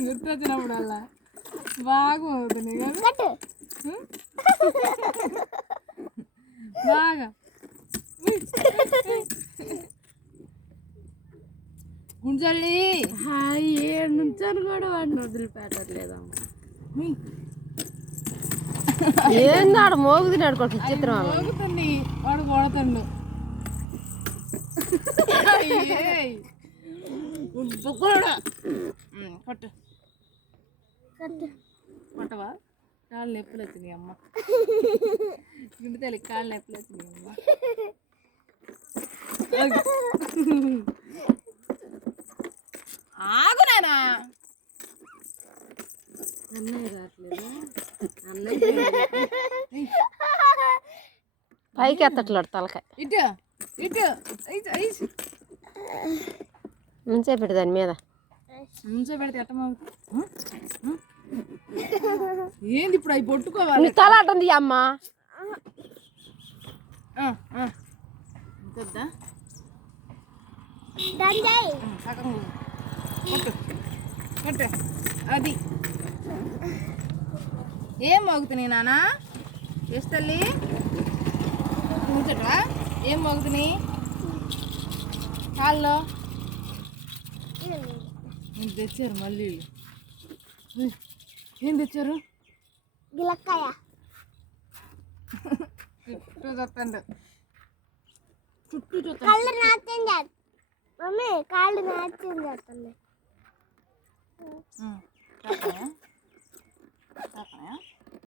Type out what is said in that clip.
గుర్తొచ్చినప్పుడల్లా బాగా అవుతుంది కదా బాగా గుంజల్లి ఏడు నుంచని కూడా వాడిని వదిలిపెట్టట్లేదమ్మ. ఏంది ఆడ మోగుతున్నాడు కొట్టు చిత్రం మోగుతుంది వాడు కొడుతుండు కొట్టు కొట్టవా కాళ్ళు నొప్పులు వచ్చినాయి అమ్మ గుండె తల్లి కాళ్ళు నొప్పులు వచ్చినాయి అమ్మ ఆగు నానా అన్నయ్య రావట్లేదు పైకి ఎత్తట్లాడు తలకాయ ఇటు ఇటు ముంచే పెట్టి దాని మీద ముంచే పెడితే ఎట్టమవుతుంది ఏంది ఇప్పుడు అవి పట్టుకోవాలి తల అట్టుంది అమ్మ ఇంకొద్దా కొట్టు అది ఏం మోగుతున్నాయి నానా తల్లి కూర్చోట్రా ఏం మోగుతున్నాయి కాల్లో తెచ్చారు మళ్ళీ ఏం తెచ్చారు గిలక్కాయ చుట్టూ చూస్తాండు చుట్టూ చూస్తా కాళ్ళు నాట్యం చేస్తాను మమ్మీ కాళ్ళు నాట్యం చేస్తాను